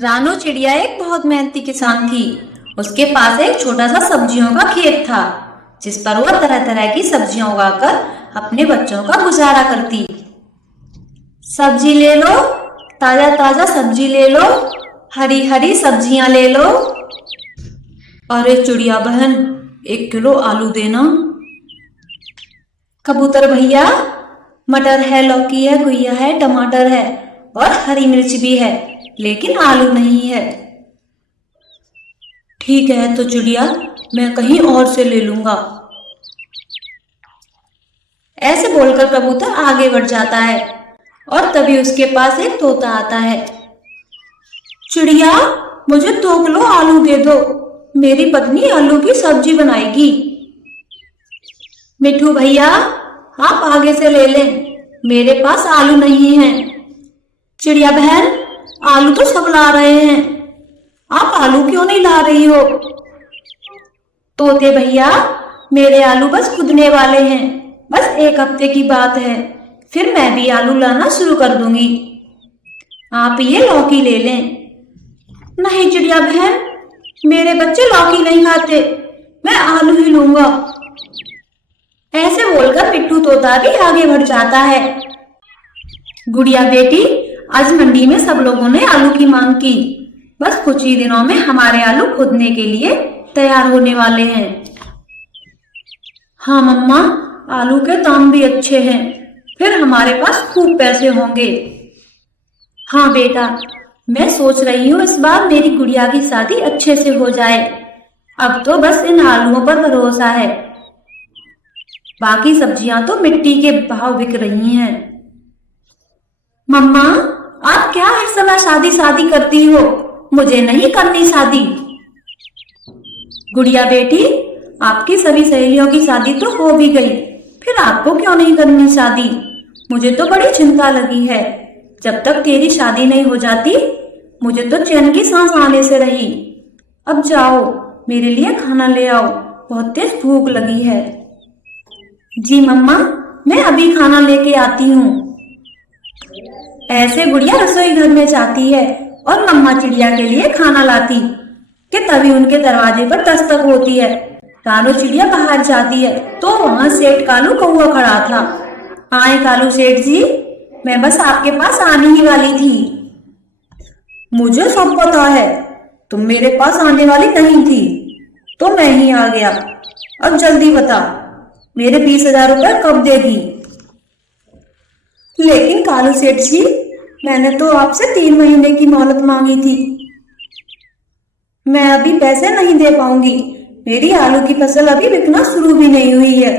रानू चिड़िया एक बहुत मेहनती किसान थी। उसके पास एक छोटा सा सब्जियों का खेत था, जिस पर वह तरह तरह की सब्जियां उगाकर अपने बच्चों का गुजारा करती। सब्जी ले लो, ताजा ताजा सब्जी ले लो, हरी हरी सब्जियां ले लो। अरे चिड़िया बहन, 1 किलो आलू देना। कबूतर भैया, मटर है, लौकी है, घुइया है, टमाटर है और हरी मिर्च भी है, लेकिन आलू नहीं है। ठीक है तो चिड़िया, मैं कहीं और से ले लूंगा। ऐसे बोलकर कबूतर आगे बढ़ जाता है और तभी उसके पास एक तोता आता है। चिड़िया, मुझे 2 किलो आलू दे दो, मेरी पत्नी आलू की सब्जी बनाएगी। मिठू भैया, आप आगे से ले लें, मेरे पास आलू नहीं है। चिड़िया बहन, आलू तो सब ला रहे हैं, आप आलू क्यों नहीं ला रही हो? तोते भैया, मेरे आलू बस खुदने वाले हैं, बस 1 हफ्ते की बात है, फिर मैं भी आलू लाना शुरू कर दूंगी। आप ये लौकी ले लें। नहीं चिड़िया बहन, मेरे बच्चे लौकी नहीं खाते, मैं आलू ही लूंगा। ऐसे बोलकर पिट्ठू तोता भी आगे बढ़ जाता है। गुड़िया बेटी, आज मंडी में सब लोगों ने आलू की मांग की, बस कुछ ही दिनों में हमारे आलू खुदने के लिए तैयार होने वाले हैं। हाँ मम्मा, आलू के दाम भी अच्छे हैं, फिर हमारे पास खूब पैसे होंगे। हाँ बेटा, मैं सोच रही हूँ इस बार मेरी गुड़िया की शादी अच्छे से हो जाए, अब तो बस इन आलूओं पर भरोसा है, बाकी सब्जियां तो मिट्टी के भाव बिक रही हैं। मम्मा, आप क्या हर समय शादी शादी करती हो, मुझे नहीं करनी शादी। गुड़िया बेटी, आपकी सभी सहेलियों की शादी तो हो भी गई, फिर आपको क्यों नहीं करनी शादी? मुझे तो बड़ी चिंता लगी है, जब तक तेरी शादी नहीं हो जाती मुझे तो चैन की सांस आने से रही। अब जाओ, मेरे लिए खाना ले आओ, बहुत तेज भूख लगी है। जी मम्मा, मैं अभी खाना लेके आती हूँ। ऐसे गुड़िया रसोई घर में जाती है और मम्मा चिड़िया के लिए खाना लाती कि तभी उनके दरवाजे पर दस्तक होती है। रानू चिड़िया बाहर जाती है तो वहाँ सेठ कालू कौआ खड़ा था। आए कालू सेठ जी, मैं बस आपके पास आने ही वाली थी। मुझे सब पता है, तुम मेरे पास आने वाली नहीं थी तो मैं ही आ गया। अब जल्दी बता, मेरे 20,000 रुपए कब देगी? लेकिन कालू सेठ जी, मैंने तो आपसे 3 महीने की मोहलत मांगी थी। मैं अभी पैसे नहीं दे पाऊंगी, मेरी आलू की फसल अभी बिकना शुरू भी नहीं हुई है।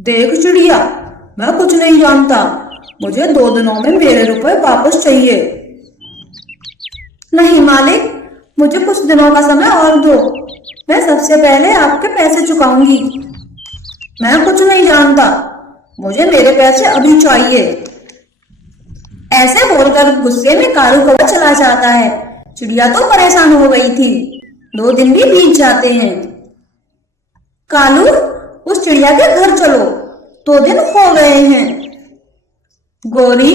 देख चिड़िया, मैं कुछ नहीं जानता, मुझे 2 दिनों में मेरे रुपए वापस चाहिए। नहीं मालिक, मुझे कुछ दिनों का समय और दो, मैं सबसे पहले आपके पैसे चुकाऊंगी। मैं कुछ नहीं जानता, मुझे मेरे पैसे अभी चाहिए। ऐसे बोलकर गुस्से में कालू कौवा चला जाता है। चिड़िया तो परेशान हो गई थी। 2 दिन भी बीत जाते हैं। कालू, उस चिड़िया के घर चलो, 2 दिन हो गए हैं। गौरी,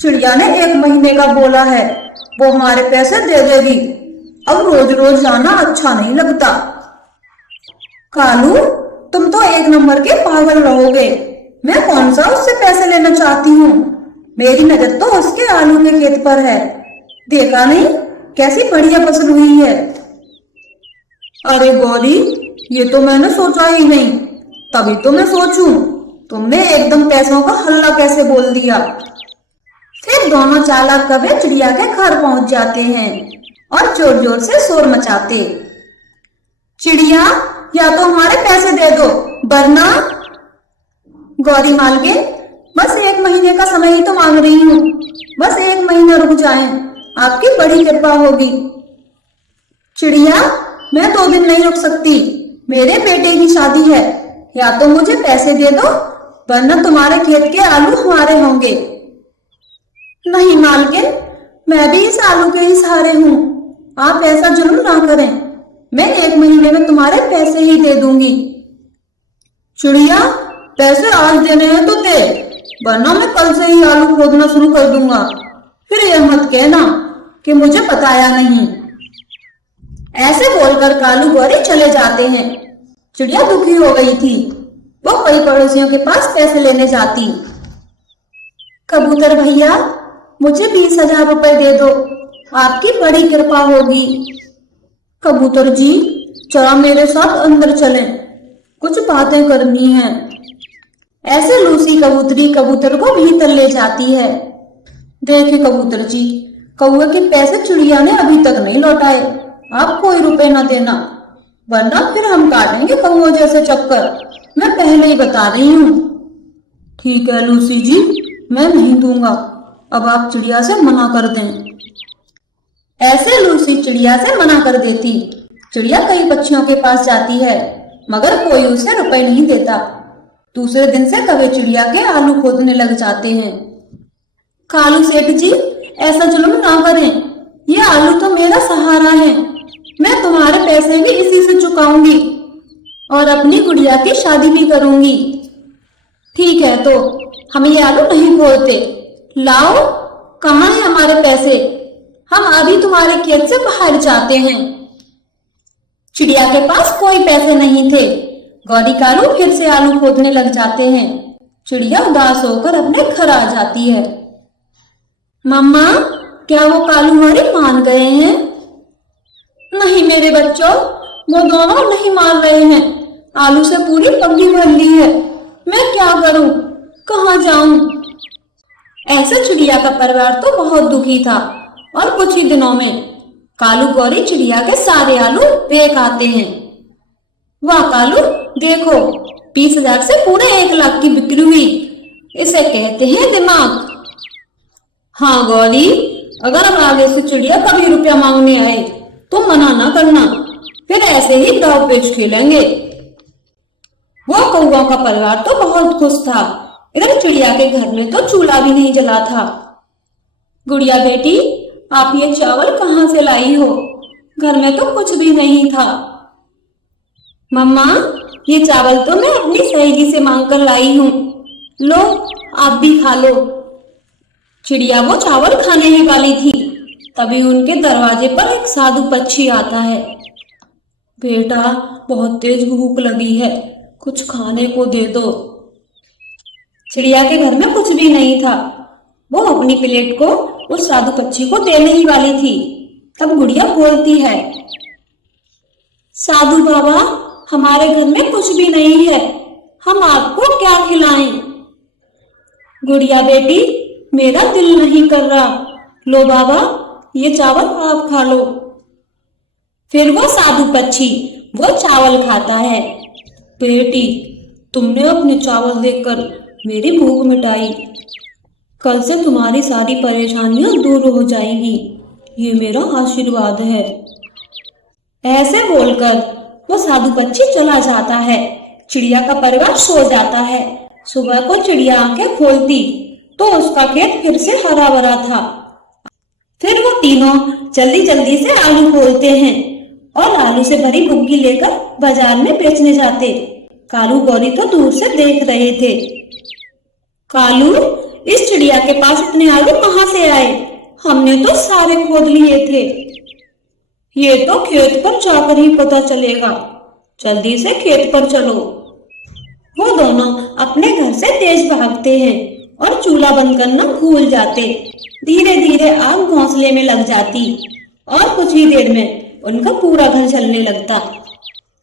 चिड़िया ने 1 महीने का बोला है, वो हमारे पैसे दे देगी, अब रोज रोज जाना अच्छा नहीं लगता। कालू, तुम तो 1 नंबर के पागल रहोगे, मैं कौन सा उससे पैसे लेना चाहती हूँ, मेरी नजर तो उसके आलू के खेत पर है, देखा नहीं कैसी बढ़िया फसल हुई है। अरे गौरी, ये तो मैंने सोचा ही नहीं, तभी तो मैं सोचूं, तुमने एकदम पैसों का हल्ला कैसे बोल दिया। फिर दोनों चालाक कौवे चिड़िया के घर पहुंच जाते हैं और जोर जोर से शोर मचाते। चिड़िया, या तो हमारे पैसे दे दो, वरना। गौरी मालकिन, बस 1 महीने का समय ही तो मांग रही हूँ, बस 1 महीना रुक जाएं, आपकी बड़ी कृपा होगी। चिड़िया, मैं 2 दिन नहीं रुक सकती, मेरे बेटे की शादी है, या तो मुझे पैसे दे दो, वरना तुम्हारे खेत के आलू हमारे होंगे। नहीं मालकिन, मैं भी इस आलू के ही सहारे हूँ, आप ऐसा जुल्म ना करें, मैं 1 महीने में तुम्हारे पैसे ही दे दूंगी। चिड़िया, पैसे आज देने हैं तो दे, वरना मैं कल से ही आलू खोदना शुरू कर दूंगा। फिर यह मत कहना कि मुझे बताया नहीं। ऐसे बोलकर कालू गौरी चले जाते हैं। चिड़िया दुखी हो गई थी। वो कई पड़ोसियों के पास पैसे लेने जाती। कबूतर भैया, मुझे 20,000 रुपए दे दो, आपकी बड़ी कृपा होगी। कबूतर जी, जरा मेरे साथ अंदर चलें, कुछ बातें करनी है। ऐसे लूसी कबूतरी कबूतर को भीतर ले जाती है। देखिए कबूतर जी, कौवे के पैसे चिड़िया ने अभी तक नहीं लौटाए। आप कोई रुपए ना देना, वरना फिर हम काटेंगे कौवे जैसे चक्कर। मैं पहले ही बता रही हूँ। ठीक है लूसी जी, मैं नहीं दूंगा। अब आप चिड़िया से मना कर दें। ऐसे लूसी चिड़िया से मना कर देती। चिड़िया कई पक्षियों के पास जाती है, मगर कोई उसे रुपए नहीं देता। दूसरे दिन से कौवे चिड़िया के आलू खोदने लग जाते हैं। कालू सेठ जी, ऐसा जुल्म ना करें, ये आलू तो मेरा सहारा है। मैं तुम्हारे पैसे भी इसी से चुकाऊंगी और अपनी गुड़िया की शादी भी करूंगी। ठीक है, तो हम ये आलू नहीं खोदते। लाओ, कहाँ है हमारे पैसे? हम अभी तुम्हारे खेत से बाहर जाते हैं। चिड़िया के पास कोई पैसे नहीं थे। गौरी कालू फिर से आलू खोदने लग जाते हैं। चिड़िया उदास होकर अपने घर आ जाती है। मम्मा, क्या वो कालू गौरी मान गए हैं? नहीं मेरे बच्चों, वो दोनों नहीं मान रहे हैं। आलू से पूरी पगड़ी भर ली है। मैं क्या करूं, कहाँ जाऊं? ऐसे चिड़िया का परिवार तो बहुत दुखी था और कुछ ही दिनों में कालू गौरी चिड़िया के सारे आलू बेच आते हैं। वाह कालू, देखो 20,000 से पूरे 1 लाख की बिक्री हुई। इसे कहते हैं दिमाग। हाँ गौरी, अगर अब आगे से चिड़िया कभी रुपया मांगने आए तो मना ना करना, फिर ऐसे ही दाव पेच खेलेंगे। वो कौवा का परिवार तो बहुत खुश था। इधर चिड़िया के घर में तो चूल्हा भी नहीं जला था। गुड़िया बेटी, आप ये चावल कहाँ से लाई हो? घर में तो कुछ भी नहीं था। मम्मा, ये चावल तो मैं अपनी सहेली से मांगकर लाई हूँ। लो, आप भी खा लो। चिड़िया वो चावल खाने ही वाली थी, तभी उनके दरवाजे पर एक साधु पक्षी आता है। बेटा, बहुत तेज भूख लगी है, कुछ खाने को दे दो। चिड़िया के घर में कुछ भी नहीं था। वो अपनी प्लेट को उस साधु पक्षी को देने ही वाली थी, तब गुड़िया बोलती है, साधु बाबा, हमारे घर में कुछ भी नहीं है, हम आपको क्या खिलाएं? गुड़िया बेटी, मेरा दिल नहीं कर रहा। लो बाबा, ये चावल आप खा लो। फिर वो साधु पक्षी वो चावल खाता है। बेटी, तुमने अपने चावल देकर मेरी भूख मिटाई। कल से तुम्हारी सारी परेशानियां दूर हो जाएगी, ये मेरा आशीर्वाद है। ऐसे बोलकर वो साधु पक्षी चला जाता है। चिड़िया का परिवार सो जाता है। सुबह को चिड़िया आंखें खोलती तो उसका खेत फिर से हरा भरा था। फिर वो तीनों जल्दी जल्दी से आलू खोलते हैं और आलू से भरी बुग्गी लेकर बाजार में बेचने जाते। कालू गौरी तो दूर से देख रहे थे। कालू, इस चिड़िया के पास इतने आलू कहाँ से आए? हमने तो सारे खोद लिए थे। ये तो खेत पर जाकर ही पता चलेगा। जल्दी से खेत पर चलो। वो दोनों अपने घर से तेज भागते हैं और चूल्हा बंद करना भूल जाते। धीरे धीरे आग घोंसले में लग जाती और कुछ ही देर में उनका पूरा घर जलने लगता।